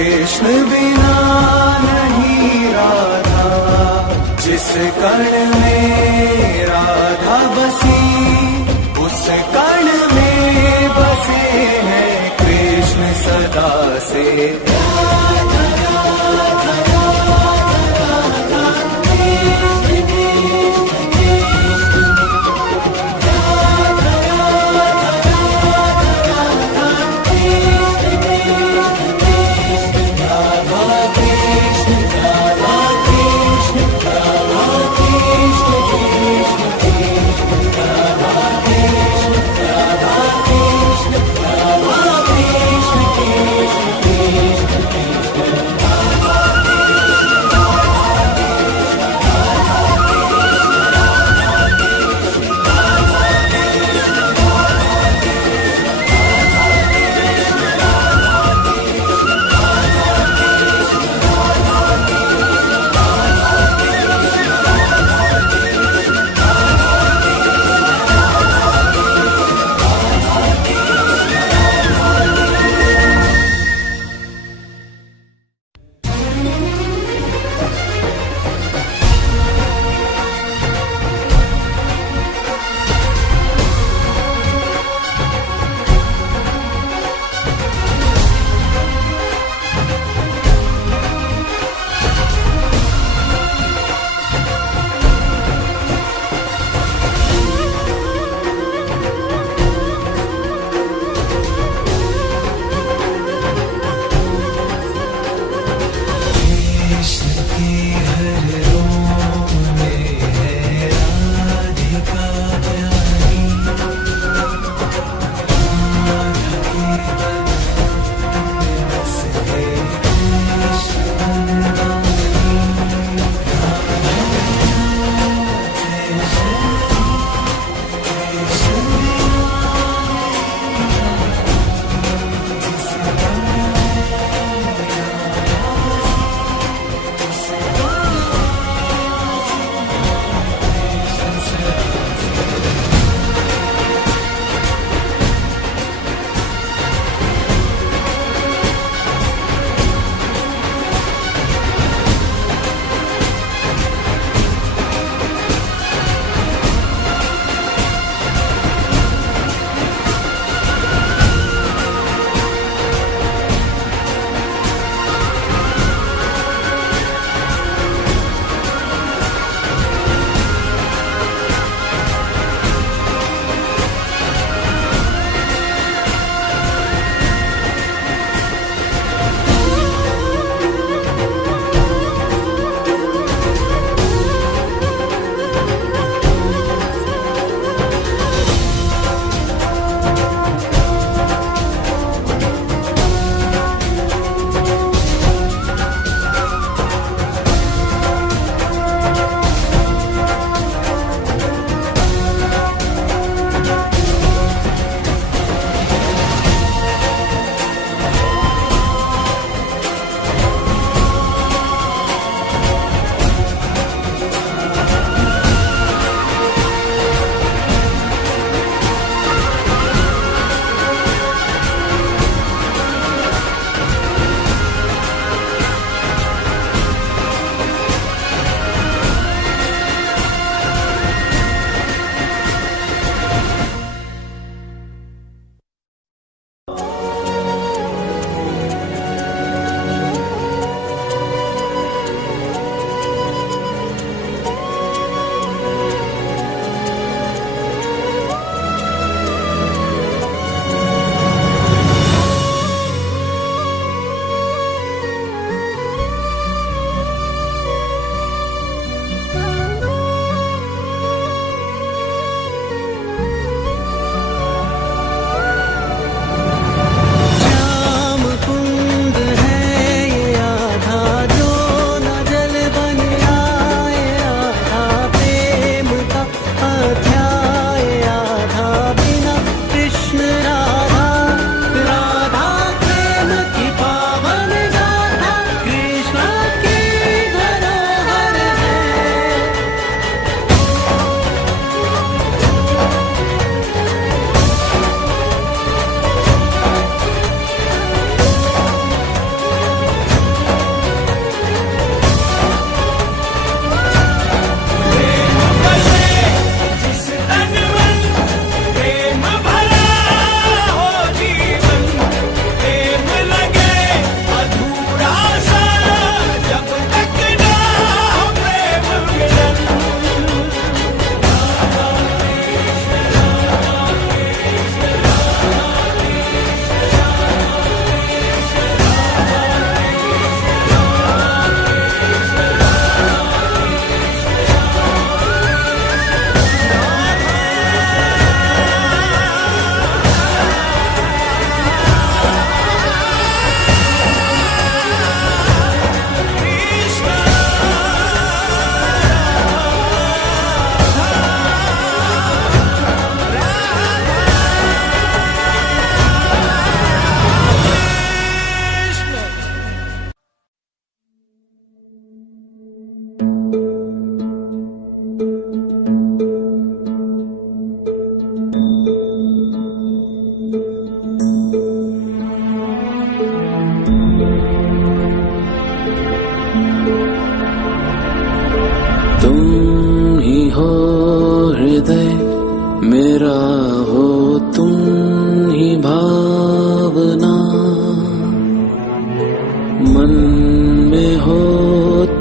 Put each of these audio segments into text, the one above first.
कृष्ण बिना नहीं राधा, जिस कण में राधा बसी उस कण में बसे हैं कृष्ण सदा से। मन में हो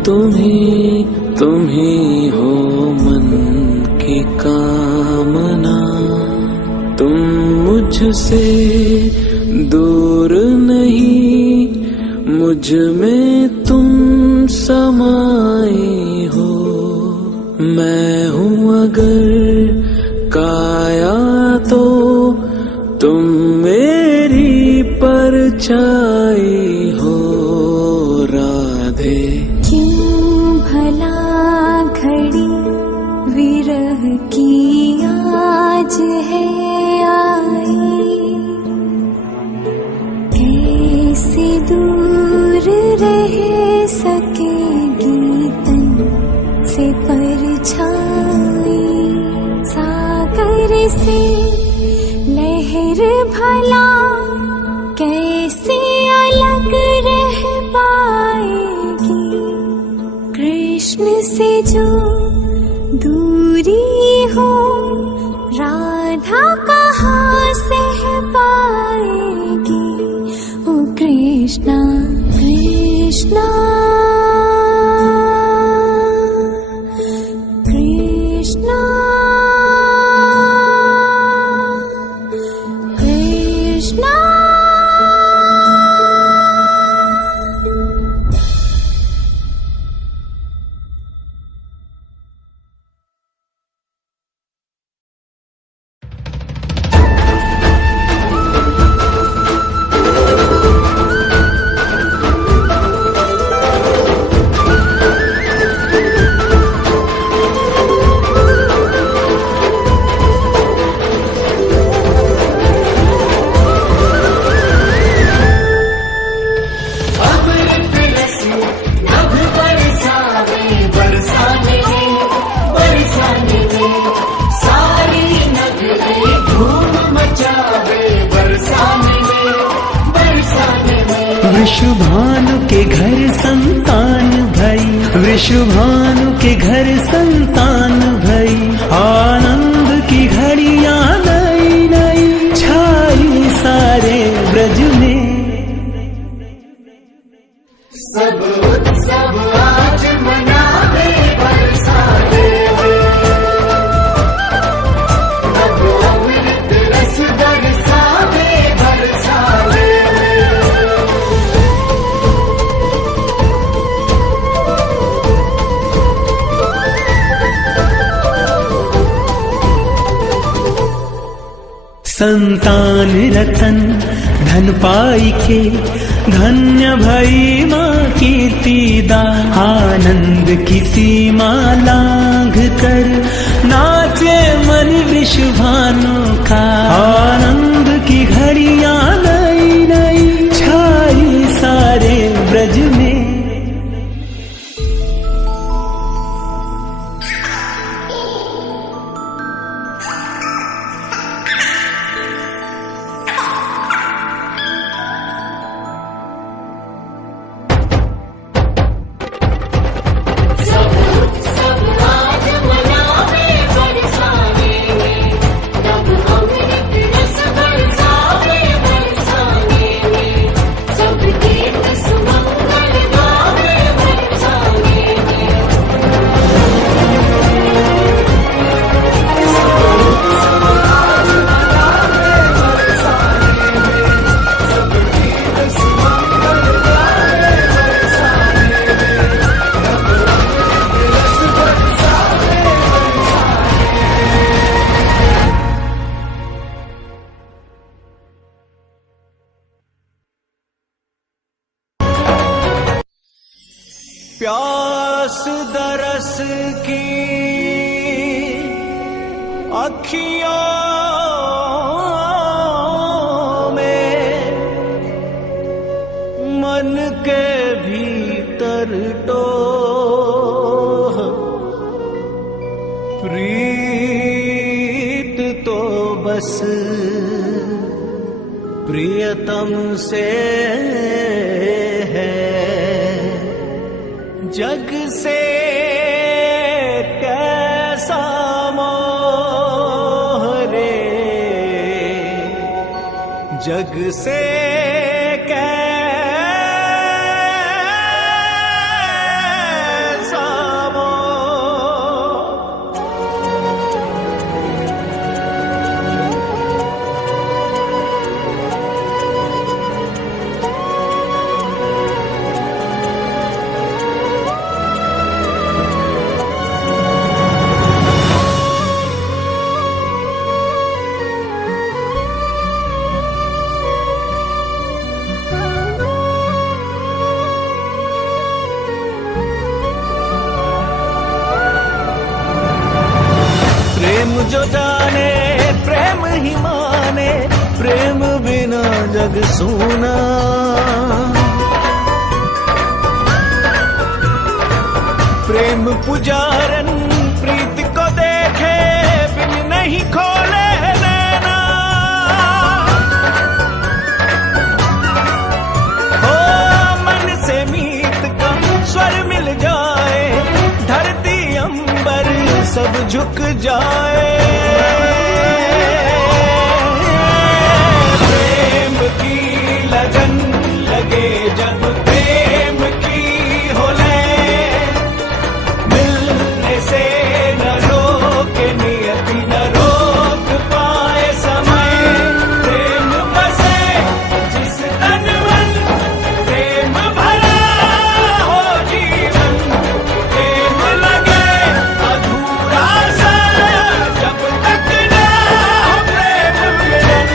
तुम ही हो मन की कामना। तुम मुझसे दूर नहीं, मुझ में तुम समाई हो। मैं हूँ अगर काया तो तुम मेरी परछाई हो राधे। क्यों भला घड़ी विरह की आज है आई, कैसे दूर रह सकेगी तन से परछाई। सागर से लहर भला कैसे अलग रह पाएगी, कृष्ण से जो दूरी हो राधा कहाँ सह पाएगी। ओ कृष्णा कृष्णा कृष्णा कृष्णा। वृषभानु के घर संतान भई, वृषभानु के घर संतान भई। आनंद की घड़ियां नई नई छाई सारे ब्रज में। सब उत्सव आज मनावे बरसाने अब अमृत रस बरसावे बरसाने। संतान रतन धन पाई के, धन्य भई माँ कीर्तिदा। आनंद की सीमा लांघ कर नाचे मन वृषभानु का। आनंद की घड़ियां नई नई छाई सारे ब्रज में। प्यास दरस की अखियों में मन के भीतर टोह। प्रीत तो बस प्रियतम से है, जग से कैसा मोह रे, जग से कैसा जग सूना। प्रेम पुजारन प्रीत को देखे बिन नहीं खोले नैना। हो मन से मीत का स्वर मिल जाए, धरती अंबर सब झुक जाए। प्रेम की लगन लगे जब प्रेम की हो लय, मिलने से न रोके नियति न रोक पाए समय। प्रेम बसे जिस तन मन, प्रेम भरा हो जीवन। प्रेम लगे अधूरा सा जब तक न हो प्रेम मिलन।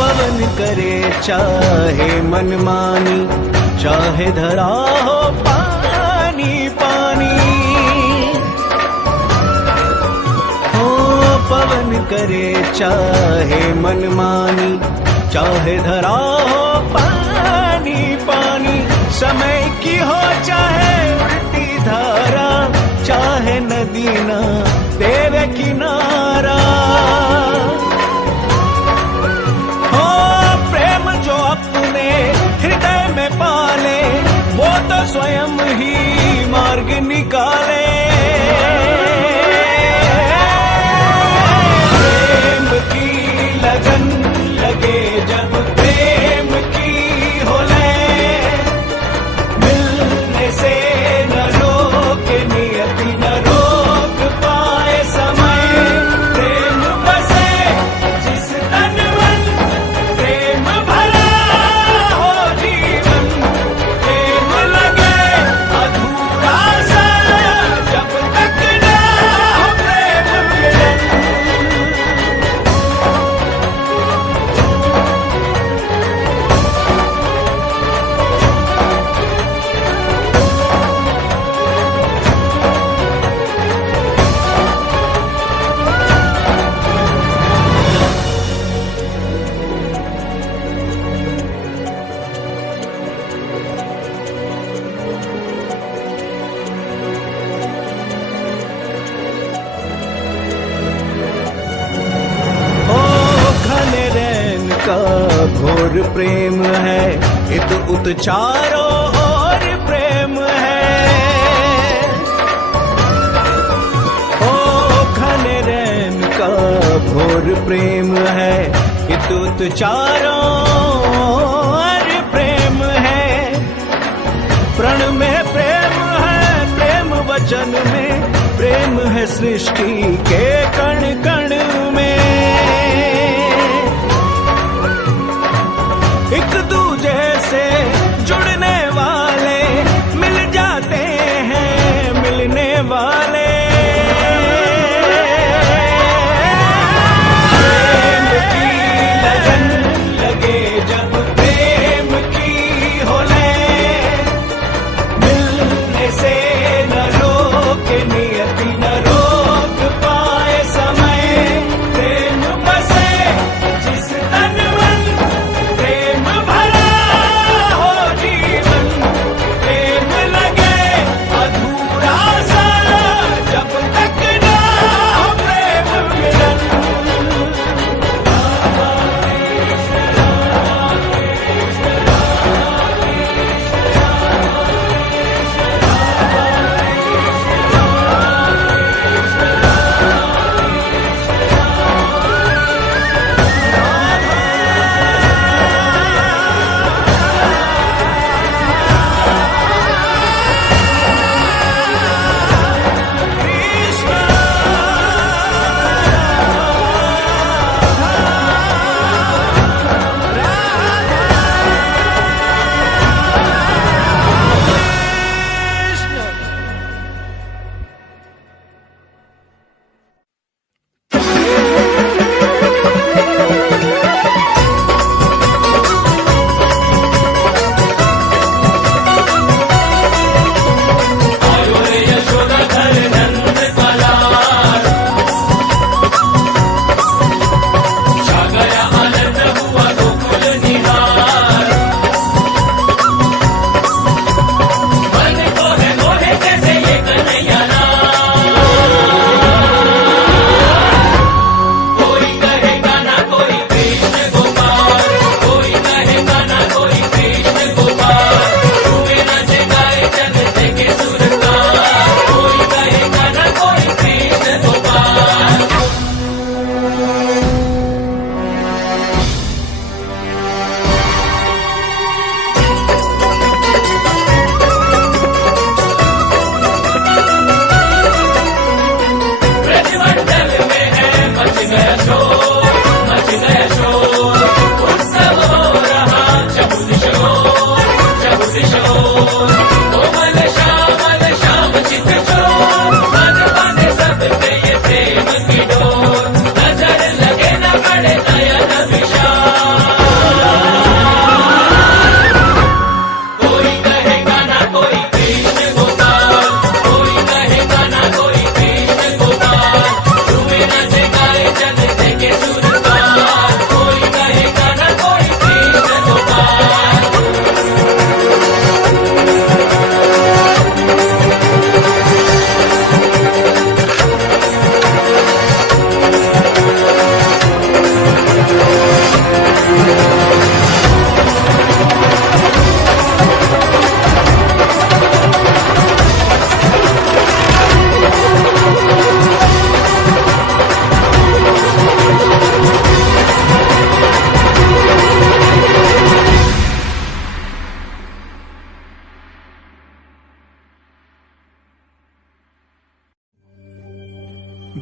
पवन करे चाहे मनमानी, चाहे धरा हो पानी पानी। हो पवन करे चाहे मनमानी, चाहे धरा हो पानी पानी। समय की हो चाहे उल्टी धारा, चाहे नदी ना देवे किनारा। हृदय में पाले वो तो स्वयं ही मार्ग निकाले। प्रेम की लगन लगे जब प्रेम की हो लय, मिलने से न रोके नियति न रोक पाए समय। प्रेम बसे जिस तन मन, प्रेम भरा हो जीवन। प्रेम लगे अधूरा सा जब तक न हो प्रेम मिलन। घने रैन का घोर प्रेम है, इत उत चारों ओर प्रेम है। ओ घने रैन का घोर प्रेम है, इत उत चारों ओर प्रेम है। प्रण में प्रेम है, प्रेम वचन में प्रेम है, सृष्टि के कण कण में। एक दूजे से जुड़ने वाले मिल जाते हैं मिलने वाले। प्रेम की लगन लगे जब प्रेम की हो लय, मिलने से न रोके नियति न रोक पाए समय।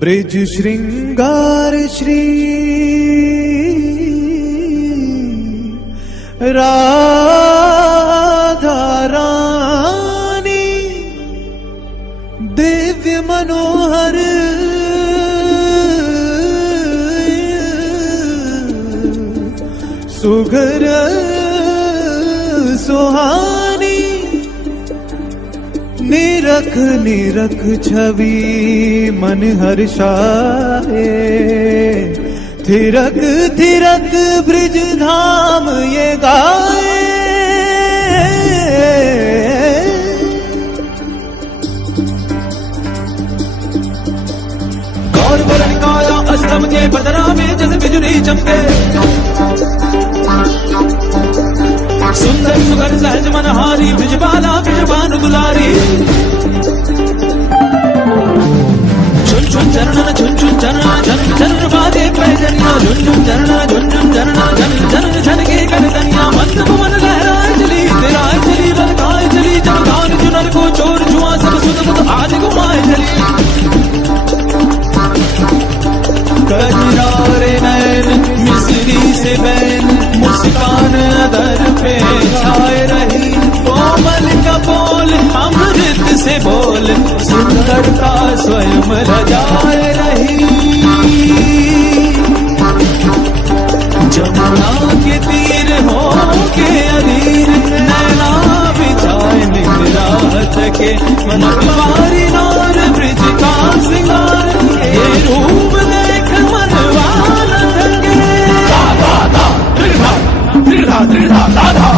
ब्रिज श्रृंगार श्री राधा रानी दिव्य मनोहर सुघर सुहानी निरख निरख छवि मन हर्षाए थिरक थिरक ब्रिज धाम ये गाए गौर वरण काया अष्टम के बदरा में जैसे बिजली चमके सुंदर सुगर सहज मनहारी ब्रिजबाला ब्रिजबान दुलारी झुन झुन चरण झुन झुन चरण झन झन बाजे पैजनिया झुन झुन चरण झुन झुन चरण झन झन झन के करदनिया मन भवन लहराए चली तेराए चली ललकाए चली जब गान चुनर को चोर जुआ सब सुध बुध आज घुमाए चली कजरारे नैन मिसरी से बैन मुस्कान अदर पे छाए रही कोमल का बोल अमृत से बोल सुंदरता स्वयं लजाए रही जमुना के तीर हो के अधीर नैना बिछाए निराहत के मन कुमारी नार ब्रिज का सिंगार ये रूप देख मनवान थके राधा दृढ़ा दृढ़ा दृढ़ा राधा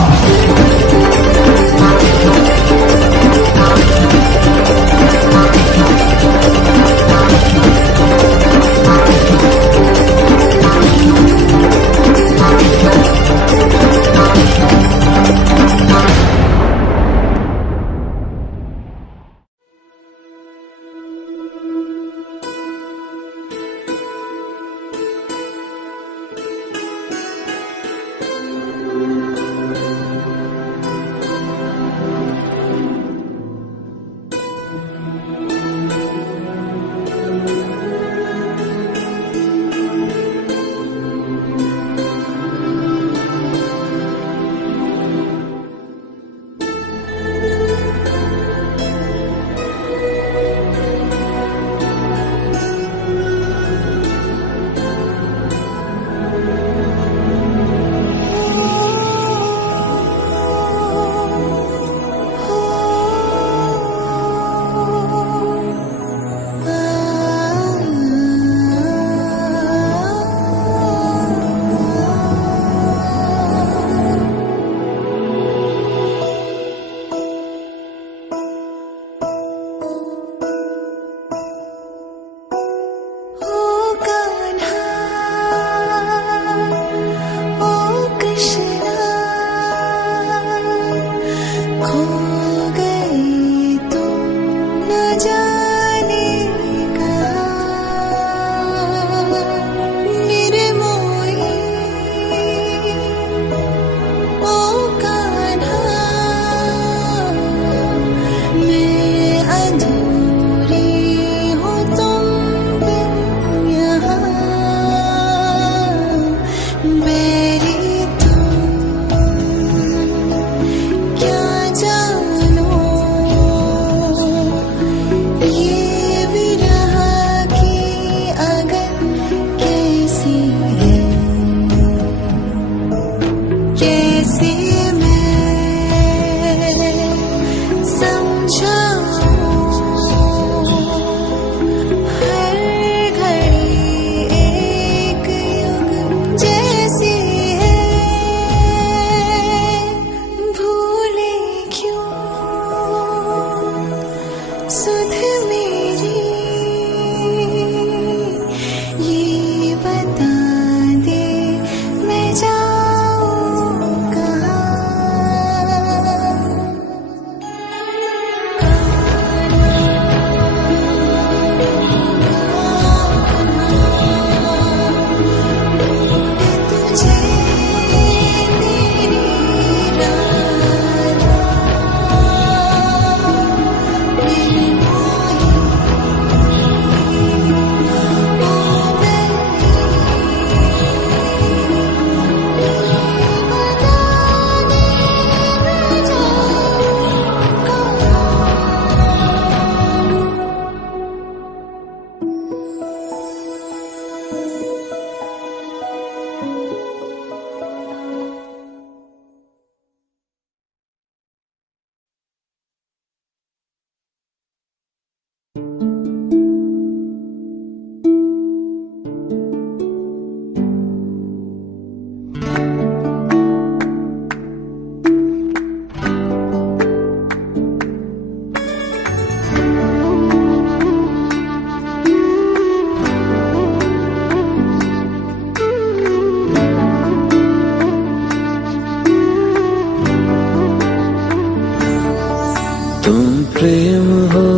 तुम प्रेम हो,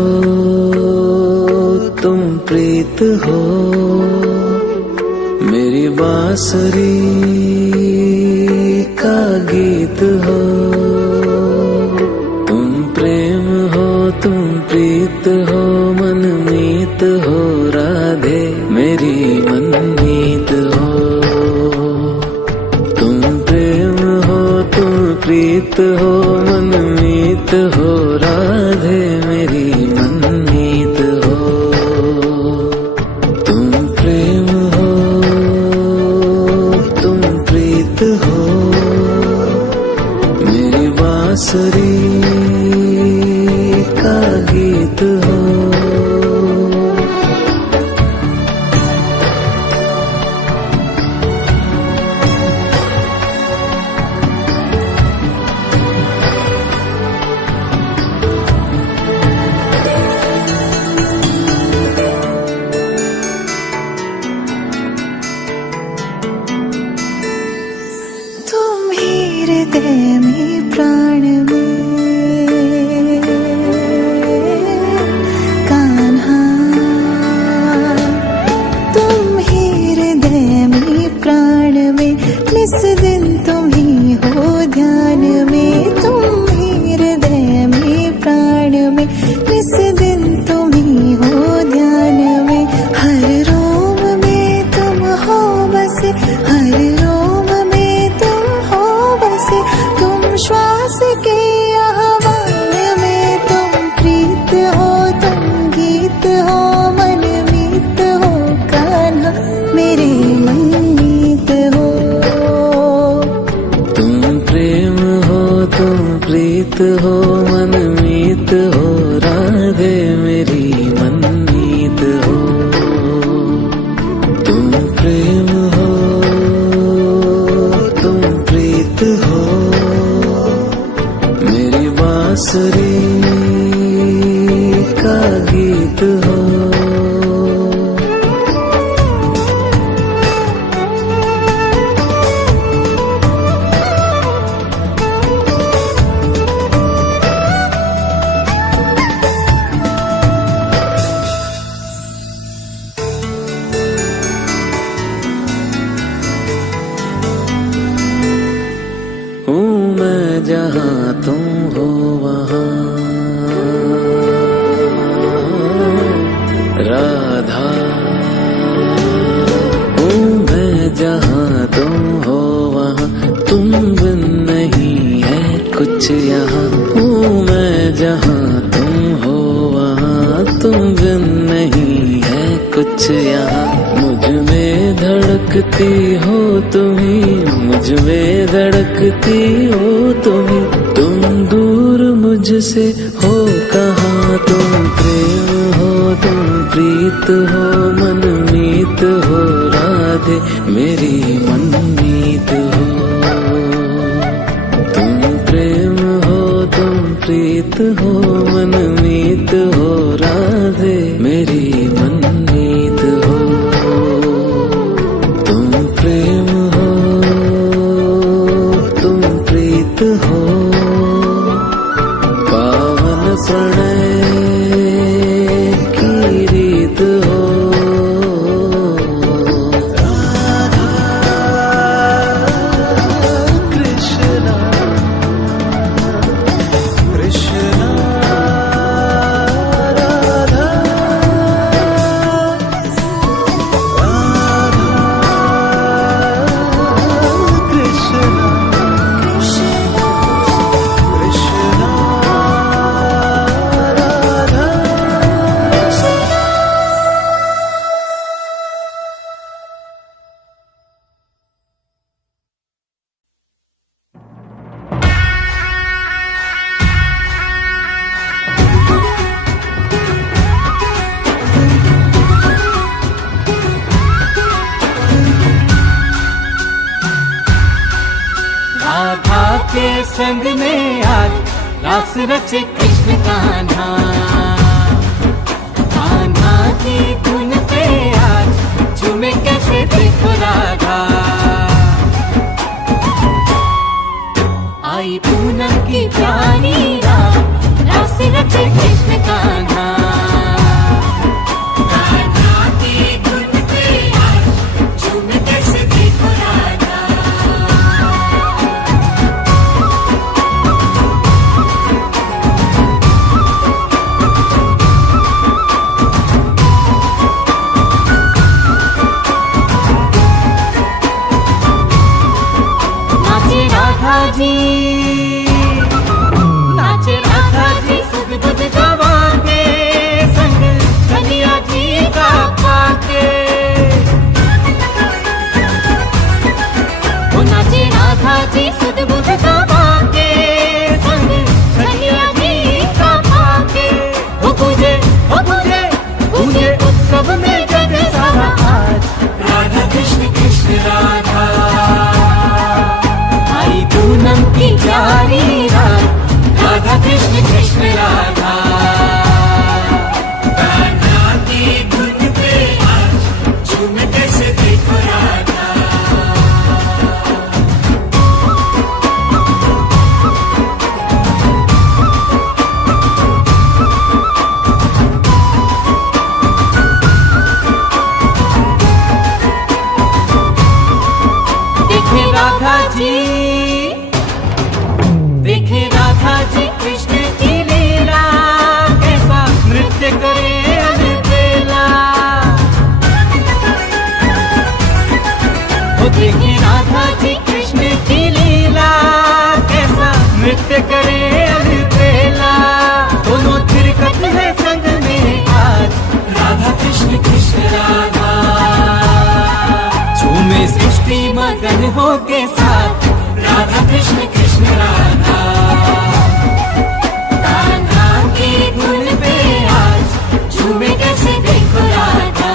तुम प्रीत हो, मेरी बांसुरी का गीत हो। तुम प्रेम हो, तुम प्रीत हो, मनमीत हो राधे मेरी मनमीत हो। तुम प्रेम हो, तुम प्रीत हो, मनमीत हो राधे मेरी मनमीत हो। तुम प्रेम हो, तुम प्रीत हो, मेरी बांसुरी का गीत हो। तुम ही हृदय में प्राण में कान्हा, तुम ही हृदय में प्राण में, निस दिन तुम ही हो ध्यान में। तुम ही हृदय में प्राण में, निस दिन तुम ही हो ध्यान में। हर रोम में तुम हो बसे, हर रोम में तुम हो बसे। तुम श्वास के आह्वान में, तुम प्रीत हो, तुम गीत हो, मनमीत हो कान्हा मेरे मनमीत हो। तुम प्रेम हो, तुम प्रीत हो, मनमीत हो राधे मेरी मनमीत हो। तुम प्रेम हो, तुम प्रीत हो, मेरी बांसुरी का गीत हो। हूँ मैं जहाँ तुम हो वहाँ राधा। हूँ मैं जहाँ तुम हो वहाँ, तुम बिन नहीं है कुछ यहाँ। हूँ मैं जहाँ तुम हो वहाँ, तुम बिन नहीं है कुछ यहाँ। मुझ में धड़कती हो तुम्ही, मुझ में धड़कती हो तुम्ही। तुम दूर मुझसे हो कहाँ, तुम प्रेम हो, तुम प्रीत हो, मनमीत हो राधे मेरी मनमीत हो। तुम प्रेम हो, तुम प्रीत हो, मनमीत हो राधे मेरी मनमीत हो। तुम प्रेम हो, तुम प्रीत हो, पावन प्रणय की रीत हो। कृष्णा कृष्णा राधा राधा कृष्णा कृष्णा राधा। राधा के संग में आज रास रचे कृष्ण कान्हा। कान्हा की धुन पे आज झूमे कैसे देखो राधा। आई पूनम की प्यारी रात, रास रचे कृष्ण कान्हा। कान्हा की धुन पे आज झूम कैसे देखो राधा। नाचे राधा जी, नाचे राधा जी सुध बुध गवा के संग कन्हैया जी का पाके। वो नाचे राधा जी सुध बुध गवा के संग कन्हैया जी का पाके। वो पूजे पूजे उत्सव में जग सारा आज राधा कृष्ण कृष्ण राधा। आई पूनम की प्यारी रात राधा कृष्ण कृष्ण राधा। कान्हा की धुन पे आज झूम कैसे देखो राधा। देखे राधा जी, देखे राधा जी कृष्ण की लीला कैसा नृत्य करे अलबेला। वो देखे राधा जी कृष्ण की लीला कैसा नृत्य करे अलबेला। दोनों थिरकत है संग में आज राधा कृष्ण कृष्ण राधा। झूमे सृष्टि मगन हो के साथ राधा कृष्ण कृष्ण राधा। कान्हा की धुन पे आज झूमे कैसे देखो राधा।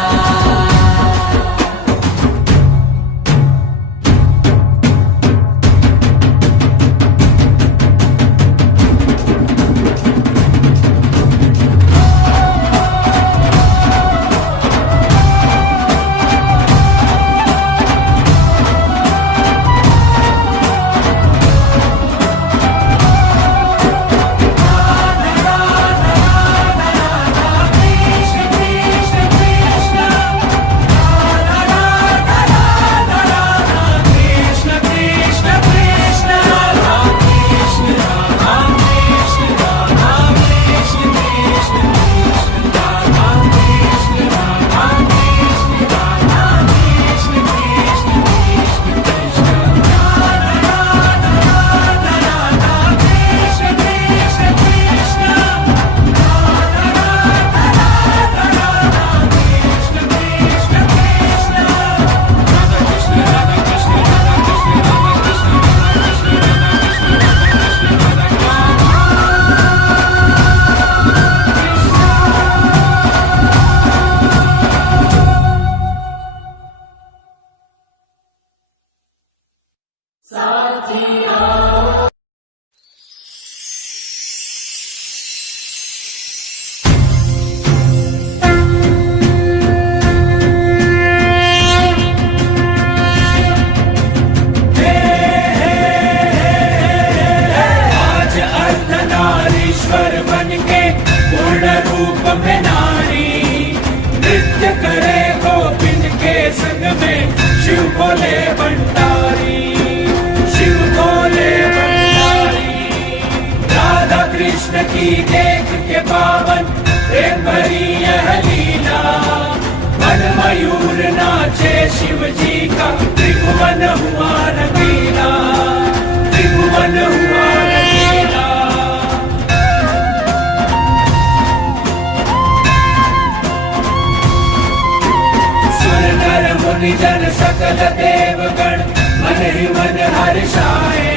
जन सकल देवगण मन ही मन हर्षाए।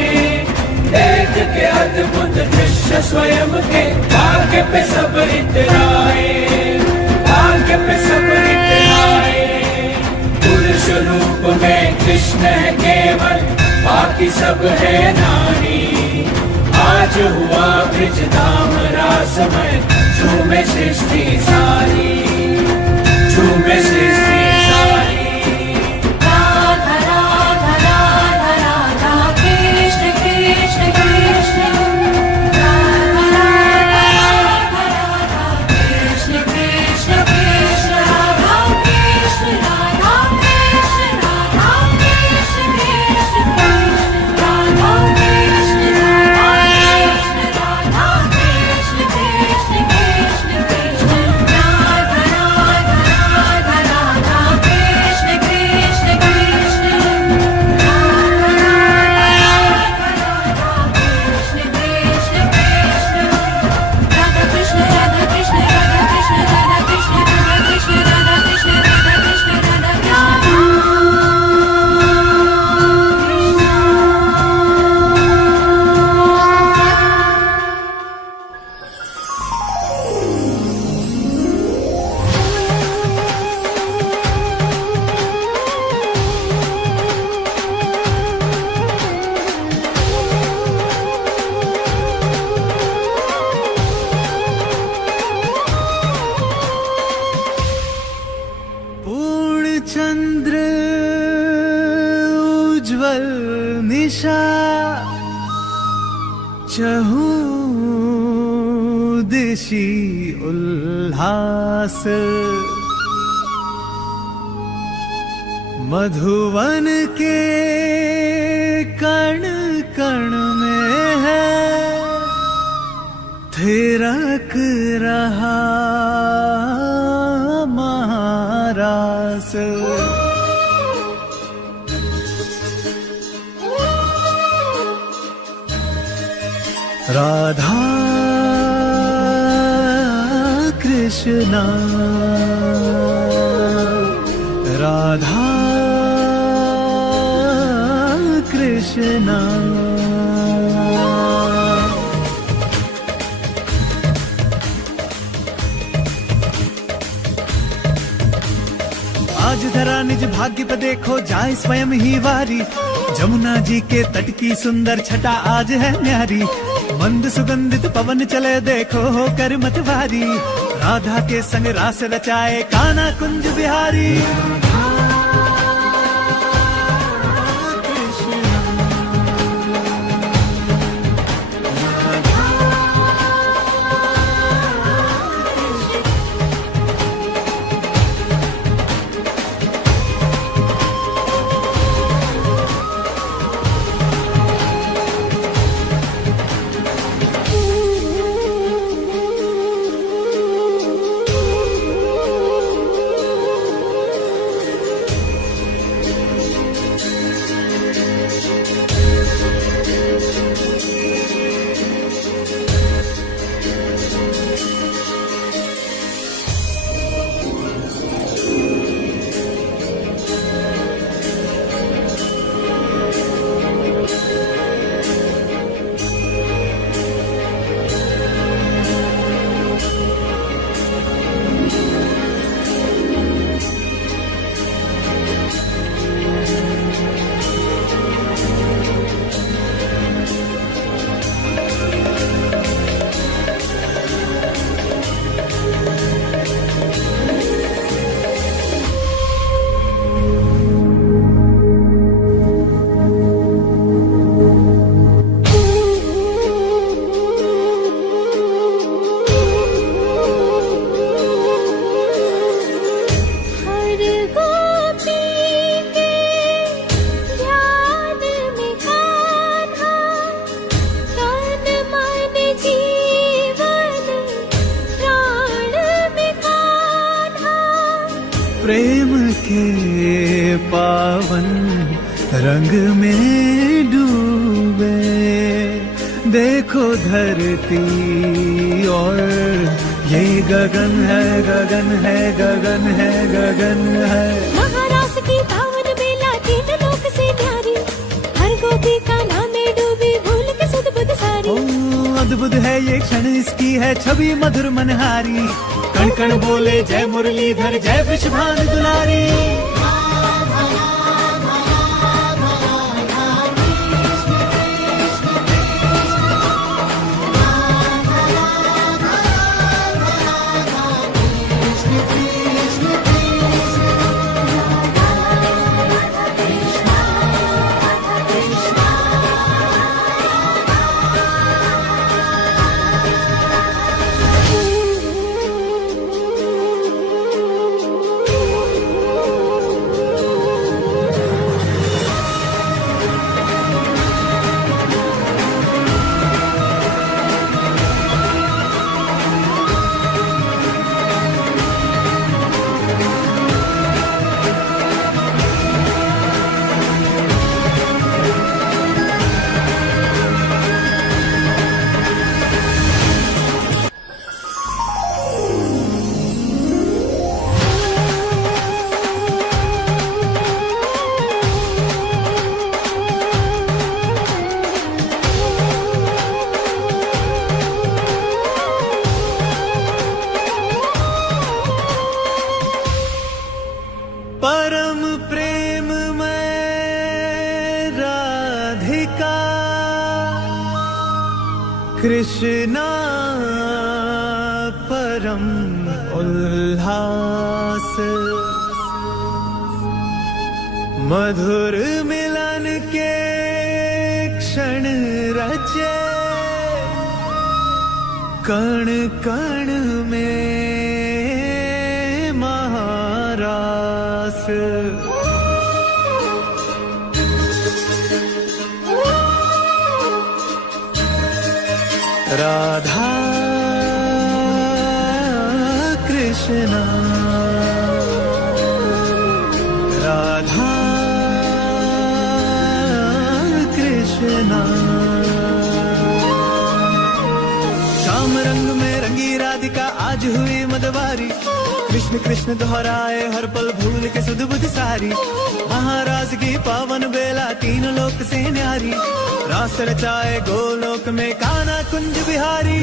देख के अद्भुत दृश्य स्वयं के भाग्य पे सब इतराए, भाग्य पे सब इतराए। पुरुष रूप में कृष्ण है केवल, बाकी सब है नारी। आज हुआ ब्रिज धाम रासमय, झूमे सृष्टि सारी, झूमे सृष्टि सारी। राधा राधा राधा राधा कृष्ण कृष्ण कृष्ण राधा राधा चहूं दिशि उल्लास मधुवन के कण कण में है थिरक रहा महारास। राधा कृष्णा राधा कृष्णा। आज धरा निज भाग्य पे देखो जाए स्वयं ही वारी। जमुना जी के तट की सुंदर छटा आज है न्यारी। मंद सुगंधित पवन चले देखो होकर मतवारी। राधा के संग रास रचाए कान्हा कुंज बिहारी। प्रेम के पावन रंग में डूबे देखो धरती और ये गगन है गगन है गगन है गगन है। महारास की पावन बेला तीन लोक से न्यारी। हर गोपी का नाम में डूबी भूल के सुध बुध सारी। ओ अद्भुत है ये क्षण इसकी है छवि मधुर मनहारी। कण कण बोले जय मुरलीधर जय वृषभानु दुलारी। परम प्रेम में राधिका कृष्णा परम उल्लास। मधुर मिलन के क्षण रचे कण कण में महारास, राधा कृष्णा, राधा कृष्णा। श्याम रंग में रंगी राधिका आज हुई मदवारी, कृष्ण कृष्ण दोहराए हर पल भूल के सुध बुध सारी। महाराज की पावन बेला तीन लोक से न्यारी, रास रचाए गोलोक में कान्हा कुंज बिहारी।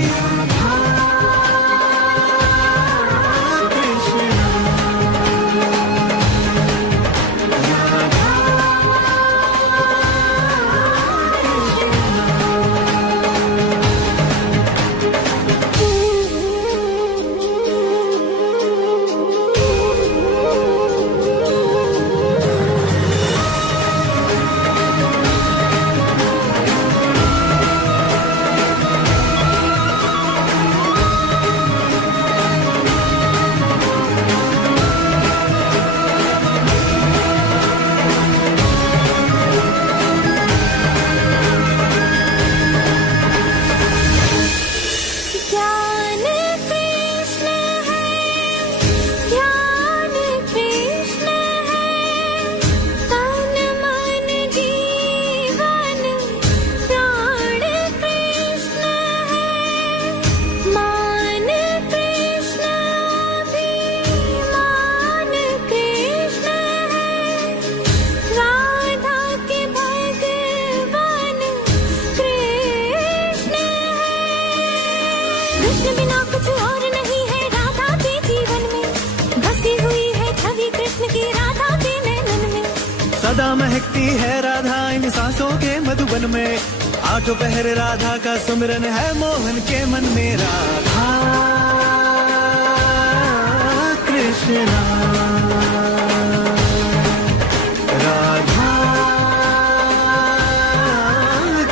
सदा महकती है राधा इन सांसों के मधुबन में, आठों पहर राधा का सुमिरन है मोहन के मन में। राधा कृष्णा, राधा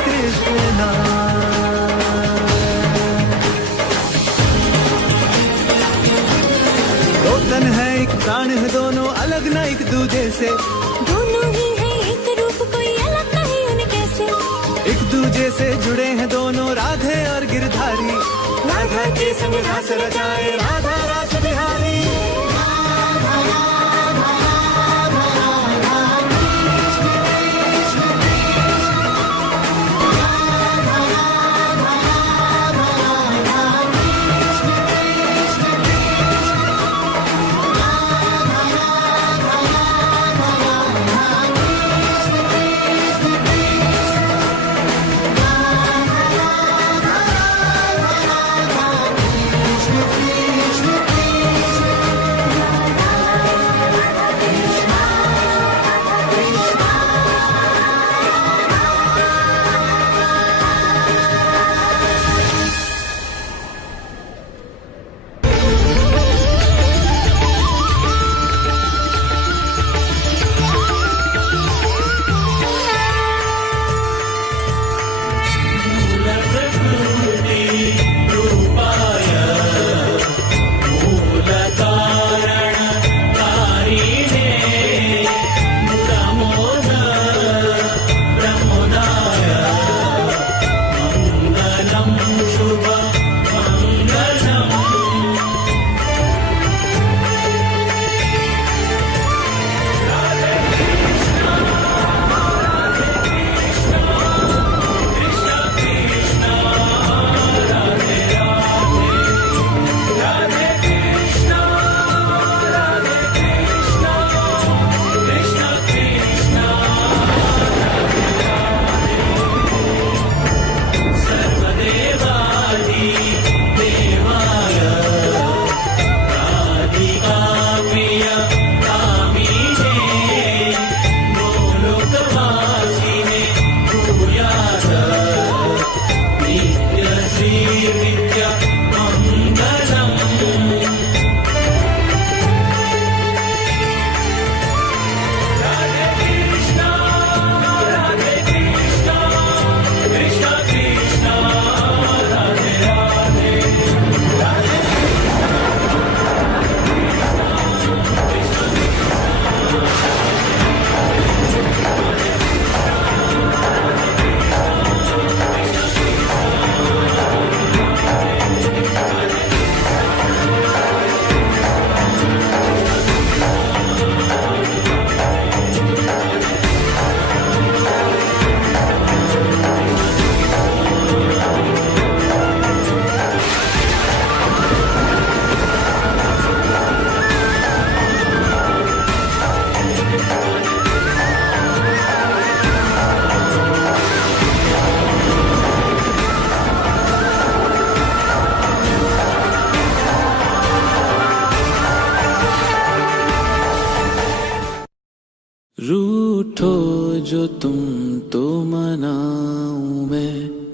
कृष्णा। दो तन है एक प्राण है दोनों अलग न एक दूजे से, दोनों ही है एक रूप कोई अलग नहीं उनके से। एक दूजे से जुड़े हैं दोनों राधे और गिरधारी, राधा के संग रास रचाए राधा रास बिहारी।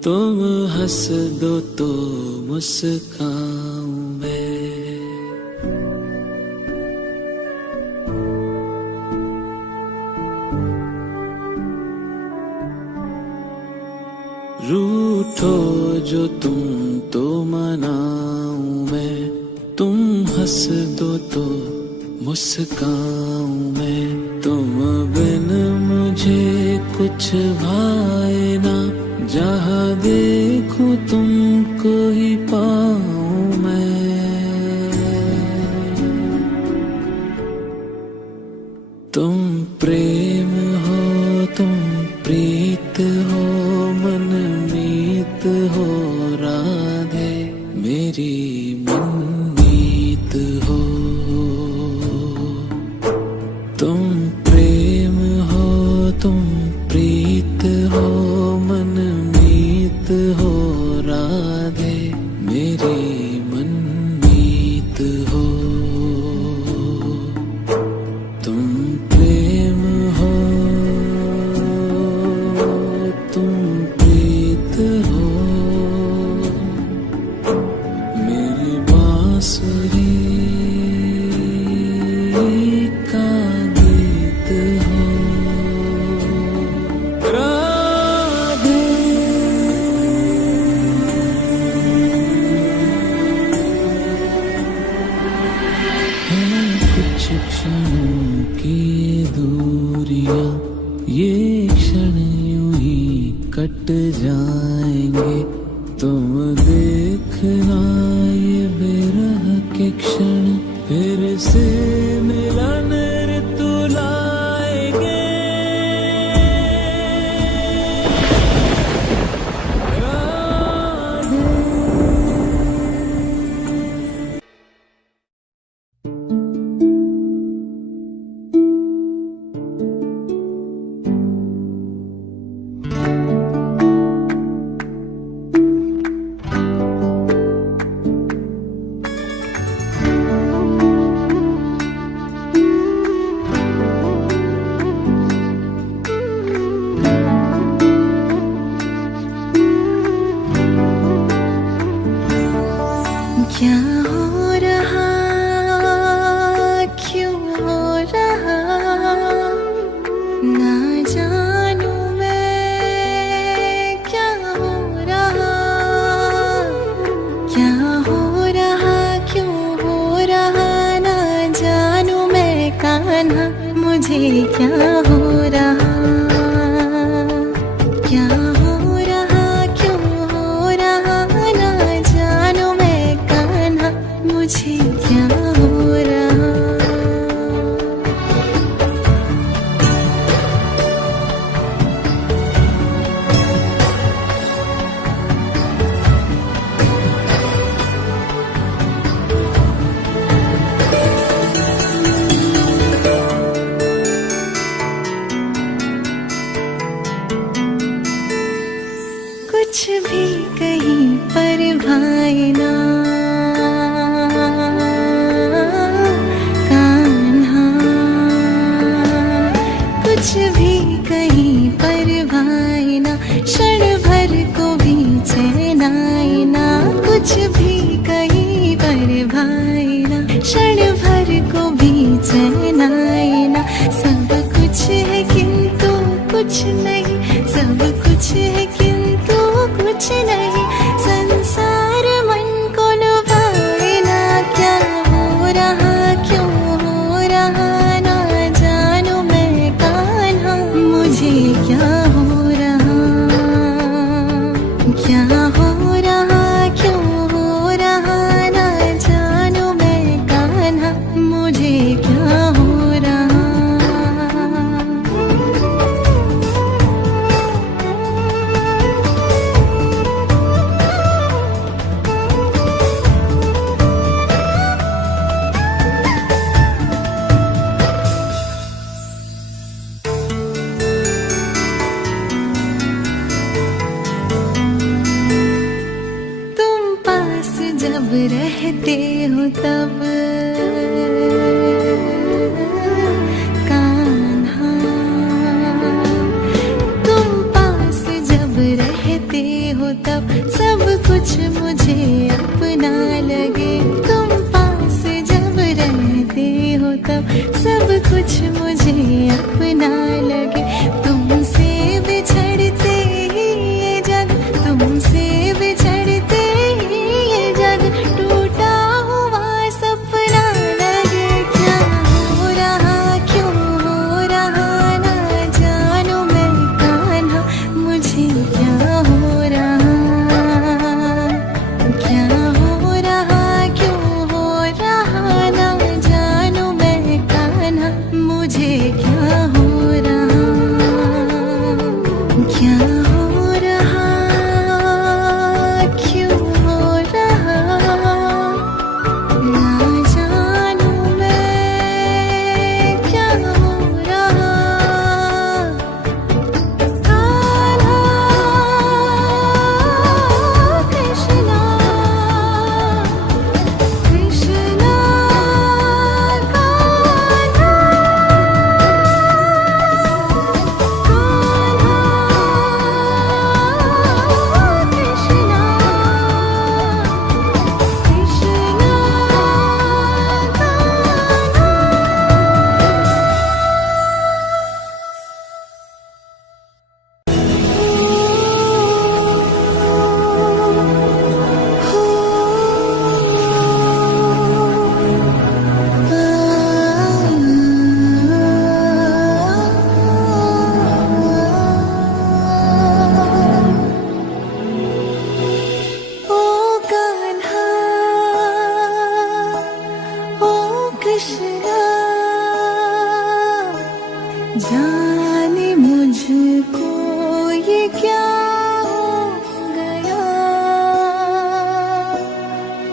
तुम हंस दो तो मुस्काऊं मैं। रूठो जो तुम तो मनाऊं मैं। तुम हंस दो तो मुस्काऊं मैं। तुम बिन मुझे कुछ भाए ना, जहाँ देखूं तुमको ही पाऊं मैं। तुम प्रेम हो, तुम प्रीत हो, मन मीत हो राधे, मेरी मनमीत हो। तुम प्रेम हो, तुम प्रीत हो, मन मीत हो राधे, मेरी मनमीत हो। तुम प्रेम हो, तुम प्रीत हो, मेरी बांसुरी का गीत हो राधे। हैं कुछ क्षणों की दूरियां, ये क्षण यूं ही कट जाएंगे। तुम देखना ये विरह के क्षण फिर से मिलन ऋतु लाएंगे। राधे। क्या हो रहा, क्यों हो रहा, ना जानू मैं क्या हो रहा। क्या हो रहा, क्यों हो रहा, ना जानू मैं कान्हा, मुझे क्या हो रहा। क्या हो रहा, क्यों हो रहा, ना जानू मैं कान्हा, मुझे क्या हो रहा। कुछ भी कहीं पर भाई ना कान्हा, कुछ भी कहीं पर भाई ना, क्षण भर को भी चैन आए ना। कुछ भी कहीं पर भाई ना, क्षण भर को भी चैन आए ना। सब कुछ है किंतु कुछ नहीं, सब कुछ है किंतु कुछ नहीं। संसार मन को लुभाए ना, क्या हो रहा, क्यों हो रहा, ना जानू मैं कान्हा, मुझे क्या हो रहा। क्या हो रहा, क्यों हो रहा, ना जानू मैं कान्हा, मुझे क्या हो रहा। जब रहते हो तब कान्हा, तुम पास जब रहते हो तब सब कुछ मुझे अपना लगे। तुम पास जब रहते हो तब सब कुछ मुझे अपना लगे। तुमसे बिछड़ते ही ये जग, तुमसे बिछड़ते ही ये जग टूटा हुआ सपना लगे। क्या हो रहा क्यों हो रहा ना जानू मैं कान्हा, मुझे क्या हो रहा, क्या हो रहा क्यों हो रहा ना जानू मैं कान्हा, मुझे क्या हो रहा, क्या हो रहा क्यों हो रहा ना जानू मैं क्या हो रहा। कान्हा कृष्णा कृष्णा कान्हा ओ कान्हा ओ कृष्णा, जाने मुझको ये क्या हो गया,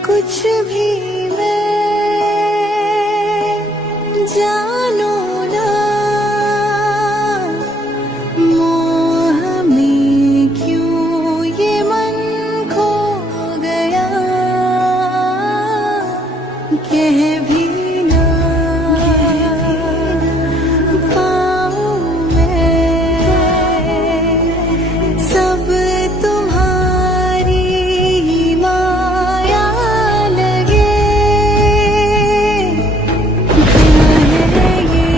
कुछ भी मैं जानू ना, मोह में क्यों ये मन खो गया, कह भी ना पाऊं मैं, सब तुम्हारी ही माया लगे। क्या है ये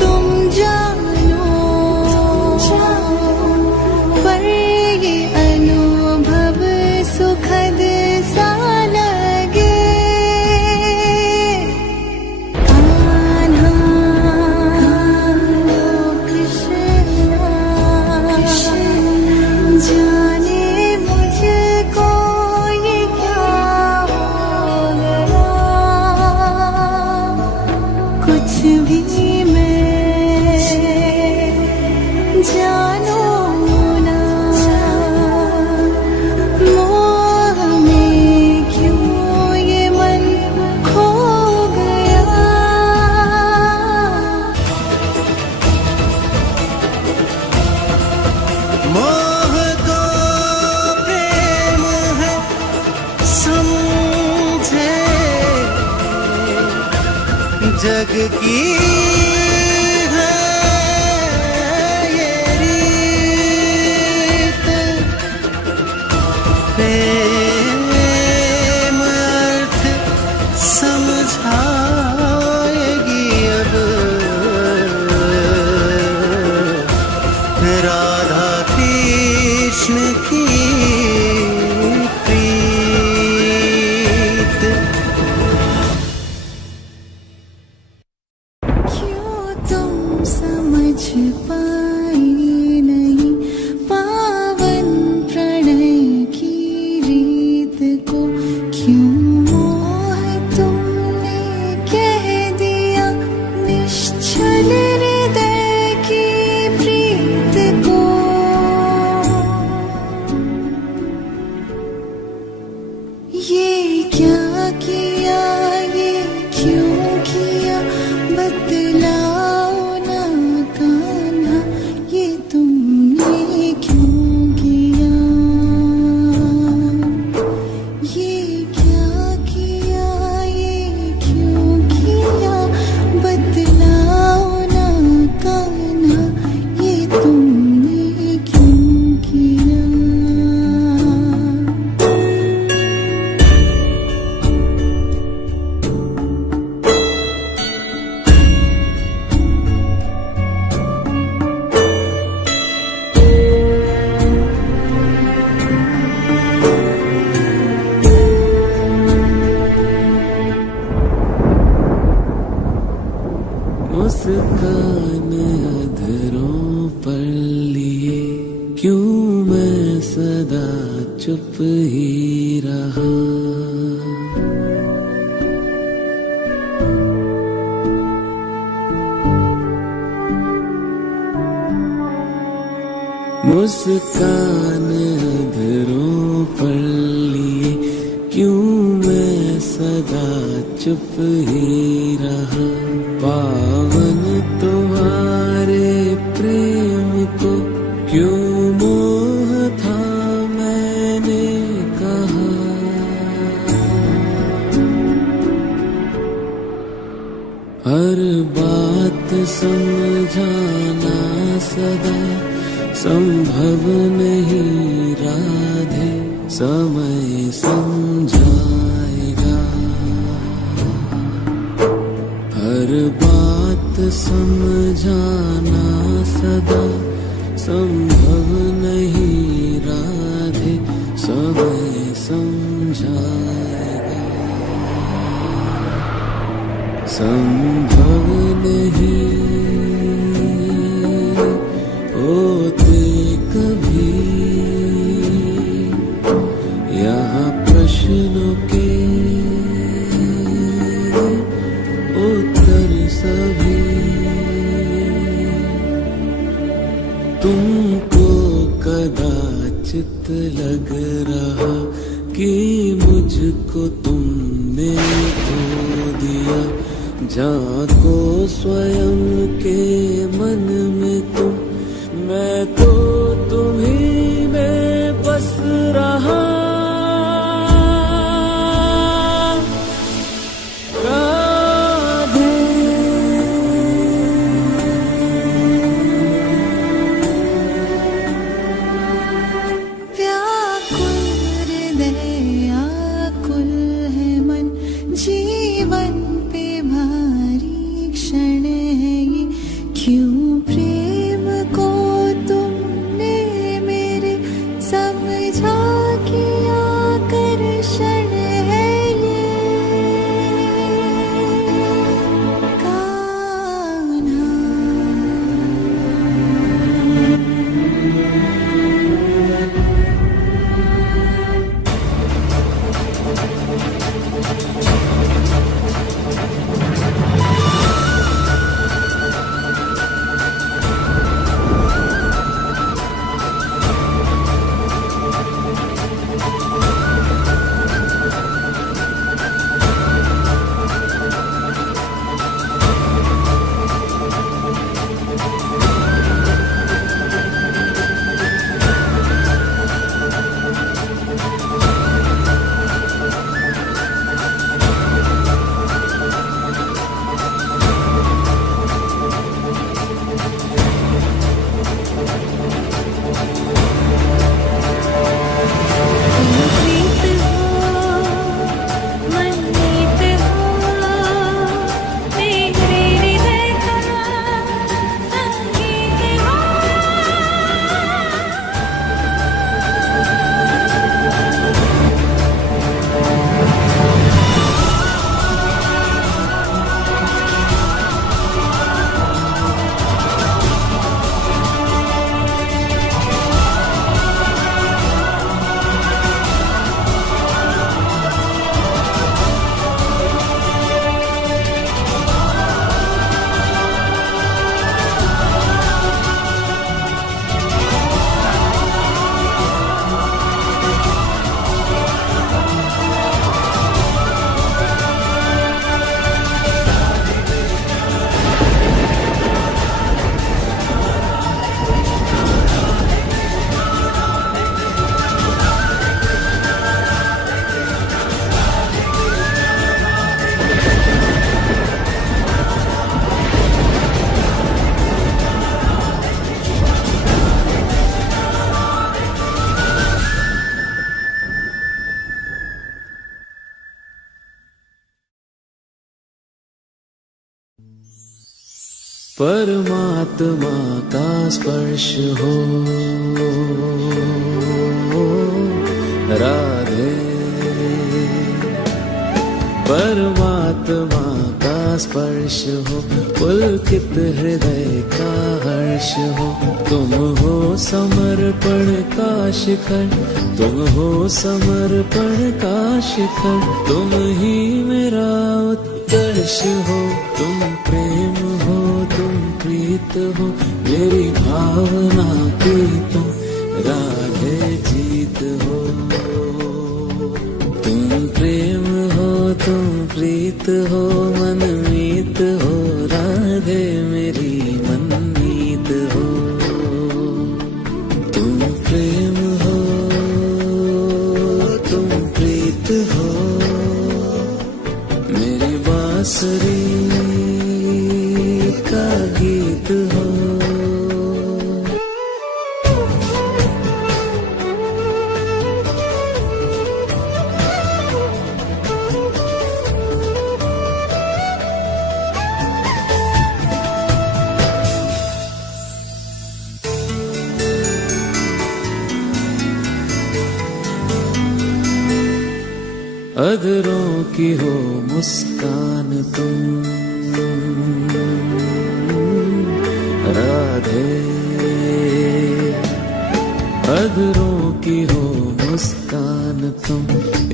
तुम जानो, पर ये अनुभव सुखद सा लगे। कान्हा कृष्णा, जाने मुझको ये क्या हो गया, कुछ भी मैं जानू ना, मोह में क्यों ये मन खो गया। मोह को प्रेम है समझे जग की है ये रीत, प्रेम अर्थ समझाएगी अब राधा कृष्ण की प्रीत। क्यों तुम समझ पाई नहीं पावन प्रणय की रीत को, क्यों मोह तुमने कह दिया निश्चल हृदय की प्रीत को। सदा चुप ही रहा। मुस्कान अधरों पर लिए क्यों मैं सदा चुप ही रहा। पावन तुम्हारे प्रेम को क्यों मोह था मैंने कहा। हर बात समझाना सदा संभव नहीं राधे, समय समझाएगा। हर बात समझाना सदा संभव नहीं राधे, समय समझाएगा। संभव नहीं होते कभी यहाँ प्रश्नों के उत्तर सभी। तुमको कदाचित लग रहा कि मुझको तुमने खो दिया। झांको स्वयं के मन में तुम, मैं तो तुम्हीं में बस रहा। राधे व्याकुल हृदय आकुल है मन, जीवन पे भारी क्षण है ये। क्यों प्रेम को तुमने मेरे समझा किया आकर्षण है ये। कान्हा परमात्मा का स्पर्श हो राधे, परमात्मा का स्पर्श हो, पुलकित हृदय का हर्ष हो। तुम हो समर्पण का शिखर, तुम हो समर्पण का शिखर, तुम ही मेरा उत्कर्ष हो। तुम प्रेम हो, तुम प्रीत हो, मेरी भावना की तुम राधे जीत हो। तुम प्रेम हो, तुम प्रीत हो, मनमीत हो, राधे मेरी मनमीत हो। तुम प्रेम हो, तुम प्रीत हो, मेरी बांसुरी का गीत हो। अधरों की हो मुस्कान तुम राधे, अधरों की हो मुस्कान तुम,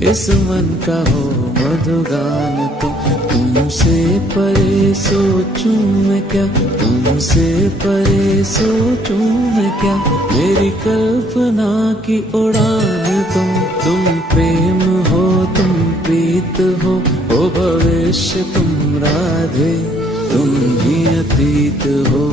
इस मन का हो मधुगान तुम। तुमसे परे सोचूं मैं क्या, तुमसे परे सोचूं मैं क्या, मेरी कल्पना की उड़ान तुम प्रेम हो, तुम प्रीत हो, ओ भविष्य तुम राधे, तुम ही अतीत हो।